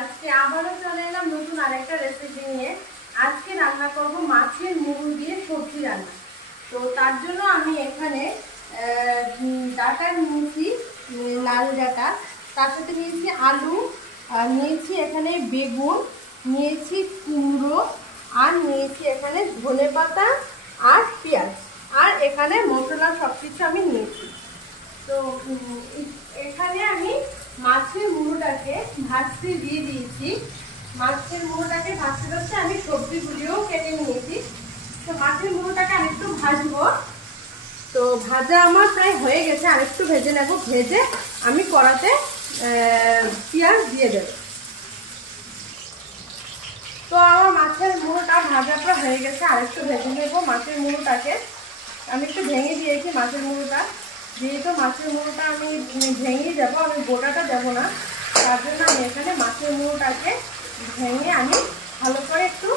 আজকে আবারও চলে এলাম নতুন আরেকটা রেসিপি নিয়ে। আজকে রান্না করব মাছের মুড়ো দিয়ে সবজি রান্না। তো তার জন্য আমি এখানে ডাটা নিয়েছি, লাল ডাটা, তার সাথে নিয়েছি আলু, আর নিয়েছি এখানে বেগুন, নিয়েছি কুমড়ো, আর নিয়েছি এখানে ধনেপাতা আর পেঁয়াজ, আর এখানে মশলা সব কিছু আমি নিয়েছি। তো এখানে আমি মাছের মুড়োটাকে ভাজতে দিয়ে দিয়েছি। মাছের মুড়োটাকে ভাজতে ভাজতে আমি সবজিগুলিও কেটে নিয়েছি। তো মাছের মুড়োটাকে আরেকটু ভাজবো। তো ভাজা আমার প্রায় হয়ে গেছে, আরেকটু ভেজে নেব। ভেজে আমি কড়াতে পেঁয়াজ দিয়ে দেব। তো আমার মাছের মুড়োটা ভাজা প্রায় হয়ে গেছে, আরেকটু ভেজে নেব মাছের মুড়োটাকে। আমি একটু ভেঙে দিয়েছি মাছের মুড়োটা, যেহেতু মাছের মুড়োটা আমি ভেঙে দেবো, আমি গোটাটা দেবো না, তার জন্য আমি এখানে মাছের মুড়োটাকে ভেঙে আমি ভালো করে একটু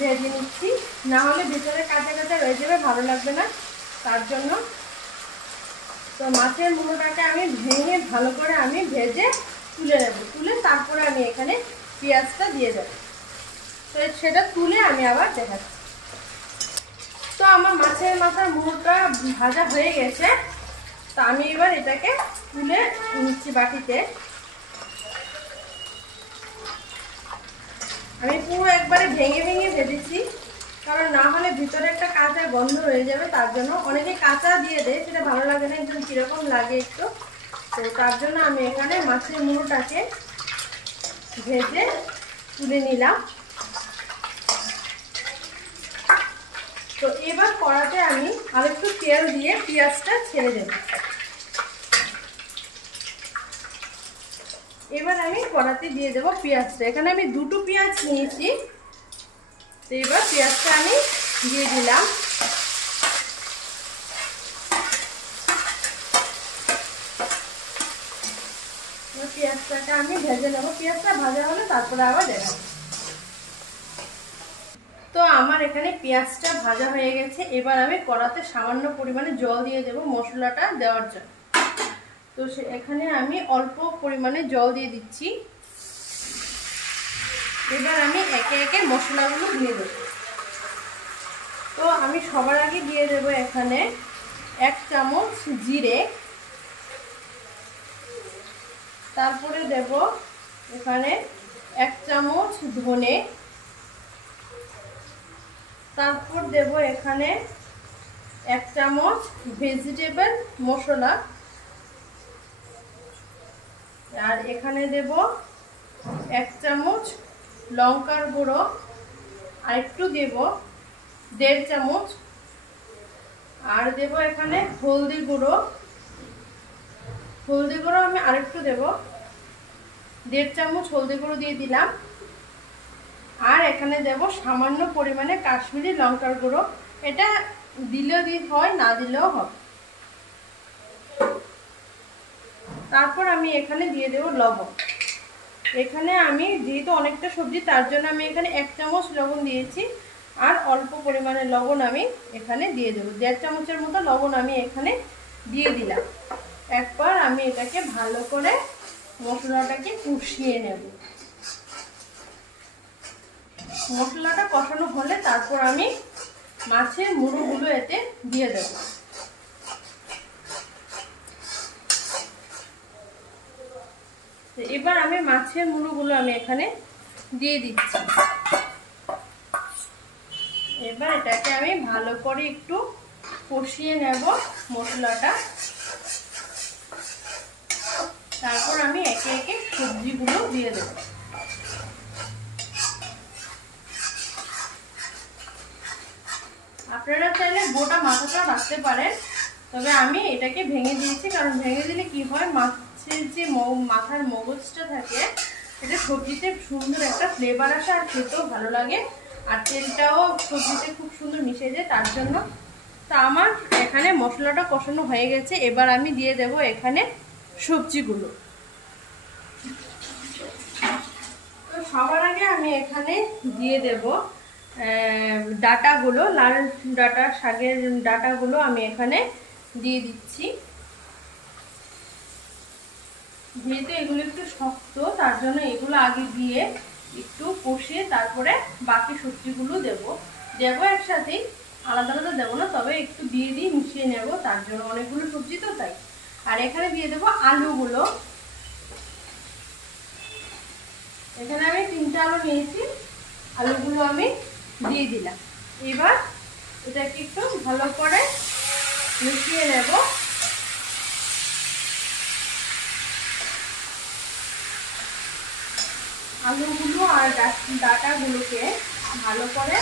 ভেজে নিচ্ছি, না হলে ভিতরে কাঁচা কাঁচা রয়ে যাবে, ভালো লাগবে না, তার জন্য। তো মাছের মুড়োটাকে আমি ভেঙে ভালো করে আমি ভেজে তুলে নেব। তুলে তারপরে আমি এখানে পেঁয়াজটা দিয়ে দেবো। তো সেটা তুলে আমি আবার দেখাচ্ছি। তো আমার মাছের মাথার মুড়োটা ভাজা হয়ে গেছে। তো আমি এবার এটাকে তুলে নিচ্ছি বাটিতে। আমি পুরো একবারে ভেঙে ভেঙে ভেজেছি, কারণ না হলে ভিতরে একটা কাঁচা গন্ধ রয়ে যাবে, তার জন্য। অনেকে কাঁচা দিয়ে দেয়, সেটা ভালো লাগে না, একদম কীরকম লাগে একটু। তো তার জন্য আমি এখানে মাছের মুড়োটাকে ভেজে তুলে নিলাম। তো এবার কড়াতে আমি আরেকটু তেল দিয়ে পেঁয়াজটা ছেড়ে দেব। এবার আমি কড়াতে দিয়ে দেবো পেঁয়াজটা। এখানে আমি দুটো পেঁয়াজ নিয়েছি। তো এবার পেঁয়াজটা আমি দিয়ে দিলাম। পেঁয়াজটাকে আমি ভেজে নেবো। পেঁয়াজটা ভাজা হলে তারপরে আবার দেখাবো। তো আমার এখানে পেঁয়াজটা ভাজা হয়ে গেছে। এবার আমি কড়াতে সামান্য পরিমাণে জল দিয়ে দেবো মশলাটা দেওয়ার জন্য। তো এখানে আমি অল্প পরিমাণে জল দিয়ে দিচ্ছি। এবার আমি একে একে মশলাগুলো দিয়ে দেবো। তো আমি সবার আগে দিয়ে দেবো এখানে 1 চামচ জিরে, তারপরে দেব এখানে 1 চামচ ধনে, তারপর দেব এখানে 1 চামচ ভেজিটেবল মশলা, আর এখানে দেব 1 চামচ লঙ্কার গুঁড়ো, আর একটু দেব 1.5 চামচ, আর দেব এখানে হলদি গুঁড়ো। হলদি গুঁড়ো আমি আরেকটু দেব, 1.5 চামচ হলদি গুঁড়ো দিয়ে দিলাম। আর এখানে দেব সামান্য পরিমাণে কাশ্মীরি লঙ্কার গুঁড়ো। এটা দিলেও হয়, না দিলেও হবে। তারপর আমি এখানে দিয়ে দেব লবণ। এখানে আমি যেহেতু অনেকটা সবজি, তার জন্য আমি এখানে 1 চামচ লবণ দিয়েছি, আর অল্প পরিমাণে লবণ আমি এখানে দিয়ে দেবো। 1.5 চামচের মতো লবণ আমি এখানে দিয়ে দিলাম। একবার আমি এটাকে ভালো করে মশলাটাকে কষিয়ে নেব। মশলাটা কষানো হলে তারপর আমি মাছের মুড়োগুলো এতে দিয়ে দেব। এবার আমি মাছের মুড়োগুলো আমি এখানে দিয়ে দিচ্ছি। এবার এটাকে আমি ভালো করে একটু কষিয়ে নেব মশলাটা। তারপর আমি একে একে সবজিগুলো দিয়ে দেব। আপনারা চাইলে গোটা মাথাটা রাখতে পারেন, তবে আমি এটাকে ভেঙে দিয়েছি, কারণ ভেঙে দিলে কি হয়, মাছের যে মাথার মগজটা থাকে, এটা সবজিতে সুন্দর একটা ফ্লেভার আসে, আর খেতেও ভালো লাগে, আর তেলটাও সবজিতে খুব সুন্দর মিশে যায়, তার জন্য। তা আমার এখানে মশলাটা কষানো হয়ে গেছে। এবার আমি দিয়ে দেব এখানে সবজিগুলো। তো সবার আগে আমি এখানে দিয়ে দেব ডাটাগুলো, লাল ডাটা, শাকের ডাটাগুলো আমি এখানে দিয়ে দিচ্ছি। যেহেতু এগুলো একটু শক্ত, তার জন্য এগুলো আগে দিয়ে একটু কষিয়ে তারপরে বাকি সবজিগুলো দেবো একসাথেই, আলাদা আলাদা দেবো না, তবে একটু দিয়ে মিশিয়ে নেব, তার জন্য অনেকগুলো সবজি তো তাই। আর এখানে দিয়ে দেবো আলুগুলো। এখানে আমি 3টে আলু নিয়েছি, আলুগুলো আমি দিয়ে দিলাম। এবার এটাকে একটু ভালো করে মিশিয়ে নেব। আলুগুলো আর ডাঁটাগুলোকে ভালো করে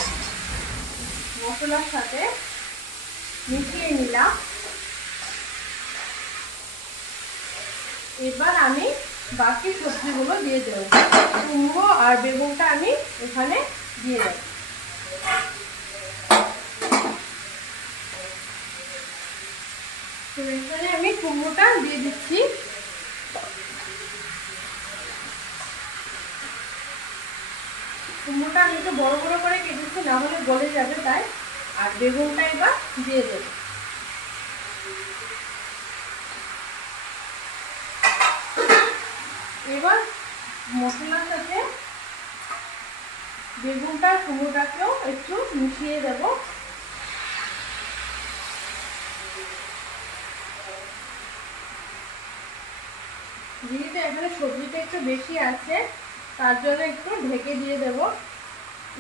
মশলার সাথে মিশিয়ে নিলাম। এবার আমি বাকি সবজিগুলো দিয়ে দেবো। কুমড়ো আর বেগুনটা আমি এখানে দিয়ে দেব। তো এখানে আমি কুমড়োটা দিয়ে দিচ্ছি। কুমড়োটা আমি একটু বড় বড় করে কেটেছি, না হলে গলে যাবে তাই। আর বেগুনটা এবার দিয়ে দেব। এবার মশলার সাথে বেগুনটা কুমড়োটাকেও একটু মিশিয়ে দেব। যেহেতু এখানে সবজিটা একটু বেশি আছে, তার জন্য একটু ঢেকে দিয়ে দেব।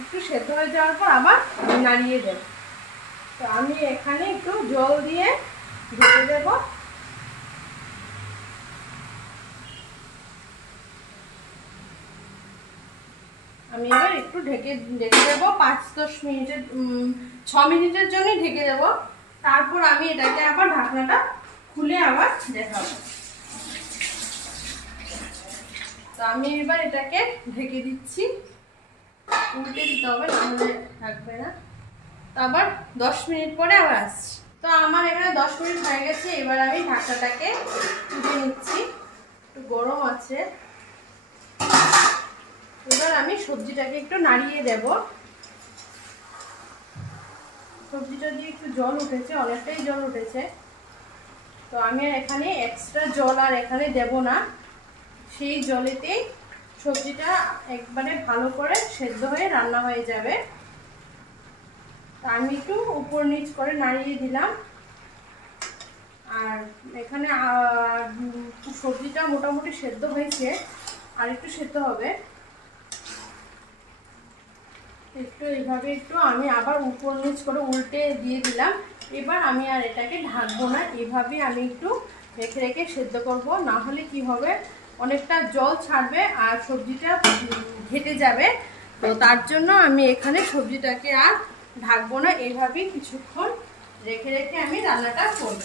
একটু সেদ্ধ হয়ে যাওয়ার পর আবার নাড়িয়ে দেব। তো আমি এখানে একটু জল দিয়ে ঢেকে দেব। আমি এবার একটু ঢেকে দেবো 5-10 মিনিটের 6 মিনিটের জন্য ঢেকে দেব। তারপর আমি এটাকে আবার ঢাকনাটা খুলে আবার দেখাবো। তো আমি এবার এটাকে ঢেকে দিচ্ছি, উল্টে দিতে হবে, নাহলে থাকবে না। তো আবার 10 মিনিট পরে আবার আসছি। তো আমার এখানে 10 মিনিট হয়ে গেছে। এবার আমি ঢাকনাটাকে তুলে নিচ্ছি, একটু গরম আছে। এবার আমি সবজিটাকে একটু নাড়িয়ে দেব। সবজিটা দিয়ে একটু জল উঠেছে, অনেকটাই জল উঠেছে। তো আমি এখানে এক্সট্রা জল আর এখানে দেব না, সেই জলেতেই সবজিটা একবারে ভালো করে সেদ্ধ হয়ে রান্না হয়ে যাবে। তা আমি একটু উপর নিচ করে নাড়িয়ে দিলাম। আর এখানে সবজিটা মোটামুটি সেদ্ধ হয়েছে, আর একটু সেদ্ধ হবে। একটু এইভাবে একটু আমি আবার উপর নিচ করে উল্টে দিয়ে দিলাম। এবার আমি আর এটাকে ঢাকবো না, এভাবে আমি একটু রেখে রেখে সেদ্ধ করব, না হলে কি হবে, অনেকটা জল ছাড়বে আর সবজিটা ঘেটে যাবে। তো তার জন্য আমি এখানে সবজিটাকে আর ঢাকবো না, এইভাবেই কিছুক্ষণ রেখে রেখে আমি রান্নাটা করব।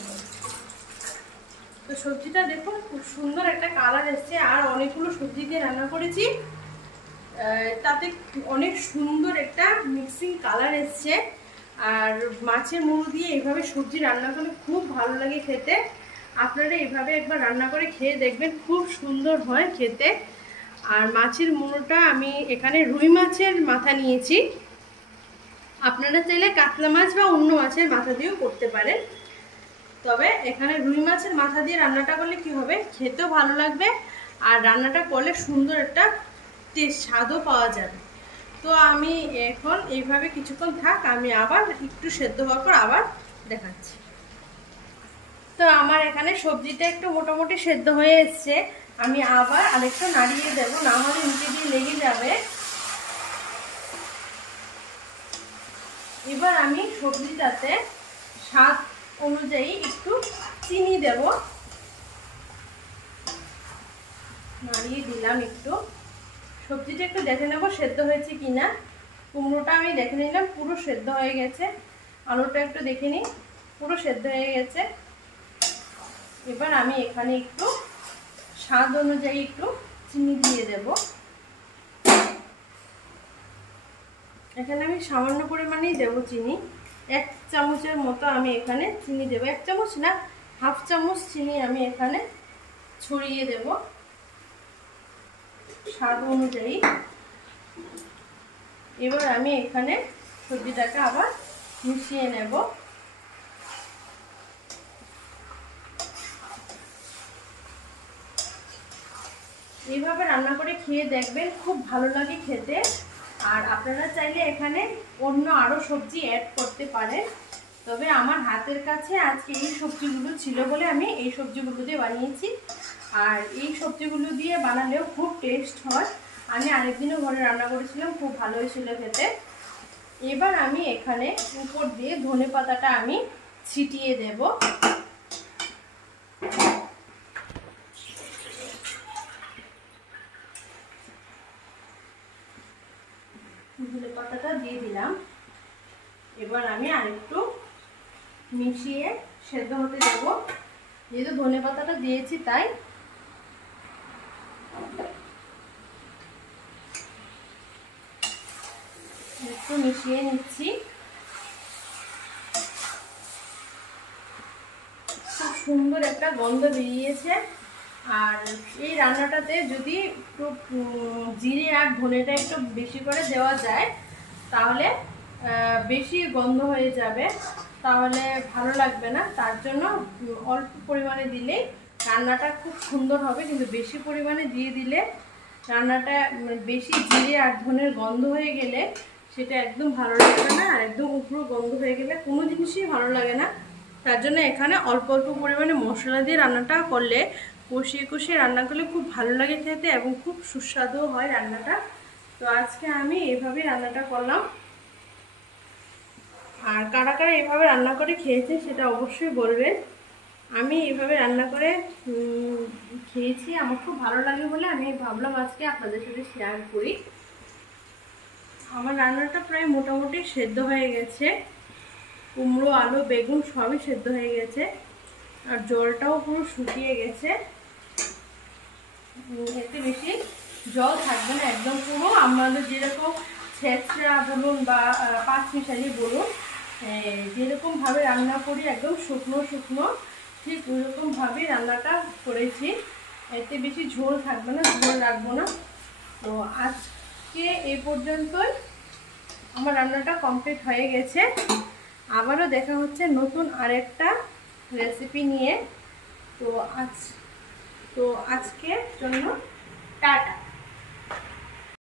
তো সবজিটা দেখুন খুব সুন্দর একটা কালার এসছে, আর অনেকগুলো সবজি দিয়ে রান্না করেছি, তাতে অনেক সুন্দর একটা মিক্সিং কালার এসছে। আর মাছের মুড়ো দিয়ে এইভাবে সবজি রান্না করলে খুব ভালো লাগে খেতে। আপনারা এইভাবে একবার রান্না করে খেয়ে দেখবেন, খুব সুন্দর হয় খেতে। আর মাছের মুড়োটা আমি এখানে রুই মাছের মাথা নিয়েছি, আপনারা চাইলে কাতলা মাছ বা অন্য মাছের মাথা দিয়েও করতে পারেন। তবে এখানে রুই মাছের মাথা দিয়ে রান্নাটা করলে কি হবে, খেতেও ভালো লাগবে, আর রান্নাটা করলে সুন্দর একটা টেস্ট স্বাদও পাওয়া যাবে। তো আমি এখন এইভাবে কিছুক্ষণ থাক, আমি আবার একটু সেদ্ধ হওয়ার পর আবার দেখাচ্ছি। তো আমার এখানে সবজিটা একটু মোটামুটি সেদ্ধ হয়ে এসছে, আমি আবার আরেকটু নাড়িয়ে দেব, না হলে নিচে দিয়ে লেগে যাবে। এবার আমি সবজিটাতে স্বাদ অনুযায়ী একটু চিনি দেব, নাড়িয়ে দিলাম একটু। সবজিটা একটু দেখে নেব সেদ্ধ হয়েছে কিনা। কুমড়োটা আমি দেখে নিলাম পুরো সেদ্ধ হয়ে গেছে, আলুটা একটু দেখে নিই, পুরো সেদ্ধ হয়ে গেছে। এবার আমি এখানে একটু স্বাদ অনুযায়ী একটু চিনি দিয়ে দেব। এখানে আমি সামান্য পরিমাণেই দেব চিনি, 1 চামচের মতো আমি এখানে চিনি দেব। 1 চামচ না, 1/2 চামচ চিনি আমি এখানে ছড়িয়ে দেব স্বাদ অনুযায়ী। এবার আমি এখানে সবজিটাকে আবার মিশিয়ে নেব। এইভাবে রান্না করে খেয়ে দেখবেন, খুব ভালো লাগে খেতে। আর আপনারা চাইলে এখানে অন্য আরও সবজি অ্যাড করতে পারেন, তবে আমার হাতের কাছে আজকে এই সবজিগুলো ছিল বলে আমি এই সবজিগুলো দিয়ে বানিয়েছি। আর এই সবজিগুলো দিয়ে বানালেও খুব টেস্ট হয়। আমি আরেকদিনও ঘরে রান্না করেছিলাম, খুব ভালো হয়েছিল খেতে। এবার আমি এখানে উপর দিয়ে ধনেপাতাটা আমি ছিটিয়ে দেব। ধনেপাতাটা দিয়ে দিলাম। এবার আমি আরেকটু মিশিয়ে সেদ্ধ হতে দেব। যেহেতু ধনেপাতাটা দিয়েছি তাই একটু মিশিয়ে নিচ্ছি। খুব সুন্দর একটা গন্ধ বেরিয়েছে। আর এই রান্নাটাতে যদি একটু জিরে আর ধনেটা একটু বেশি করে দেওয়া যায় তাহলে বেশি গন্ধ হয়ে যাবে, তাহলে ভালো লাগবে না। তার জন্য অল্প পরিমাণে দিলেই রান্নাটা খুব সুন্দর হবে, কিন্তু বেশি পরিমাণে দিয়ে দিলে রান্নাটা বেশি জিরে আর ধনের গন্ধ হয়ে গেলে সেটা একদম ভালো লাগবে না। আর একদম উগ্র গন্ধ হয়ে গেলে কোনো জিনিসই ভালো লাগে না। তার জন্য এখানে অল্প অল্প পরিমাণে মশলা দিয়ে রান্নাটা করলে, কষিয়ে কষিয়ে রান্না করলে খুব ভালো লাগে খেতে এবং খুব সুস্বাদু হয় রান্নাটা। তো আজকে আমি এভাবেই রান্নাটা করলাম। আর কারা কারা এভাবে রান্না করে খেয়েছে সেটা অবশ্যই বলবেন। আমি এইভাবে রান্না করে খেয়েছি, আমার খুব ভালো লাগে বলে আমি ভাবলাম আজকে আপনাদের সাথে শেয়ার করি। আমার রান্নাটা প্রায় মোটামুটি সেদ্ধ হয়ে গেছে। কুমড়ো, আলু, বেগুন সবই সেদ্ধ হয়ে গেছে, আর জলটাও পুরো শুকিয়ে গেছে। এতে বেশি জল থাকবে না, একদম পুরো আমাদের যেরকম ছেঁচড়া বলুন বা পাঁচ মিশালি বলুন, যেরকমভাবে রান্না করি একদম শুকনো শুকনো, ঠিক ওইরকমভাবেই রান্নাটা করেছি। এতে বেশি ঝোল থাকবে না, ঝোল রাখবো না। তো আজকে এই পর্যন্তই আমার রান্নাটা কমপ্লিট হয়ে গেছে। আবারও দেখা হচ্ছে নতুন আরেকটা রেসিপি নিয়ে। তো আজকের জন্য টাটা।